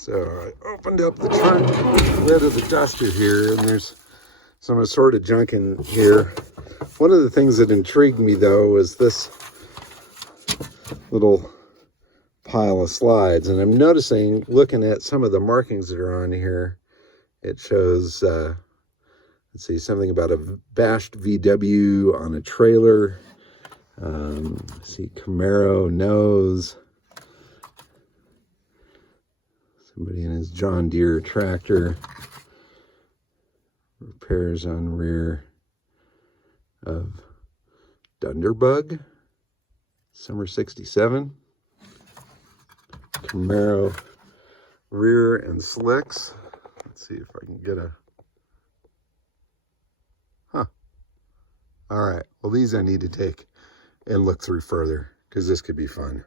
So I opened up the trunk lid of the Duster here, and there's some assorted junk in here. One of the things that intrigued me, though, was this little pile of slides. And I'm noticing, looking at some of the markings that are on here, it shows, let's see, something about a bashed VW on a trailer. See, Camaro nose. Somebody in his John Deere tractor. Repairs on rear of Dunderbug. Summer 67. Camaro rear and slicks. Let's see if I can get a... Huh. All right. Well, these I need to take and look through further, because this could be fun.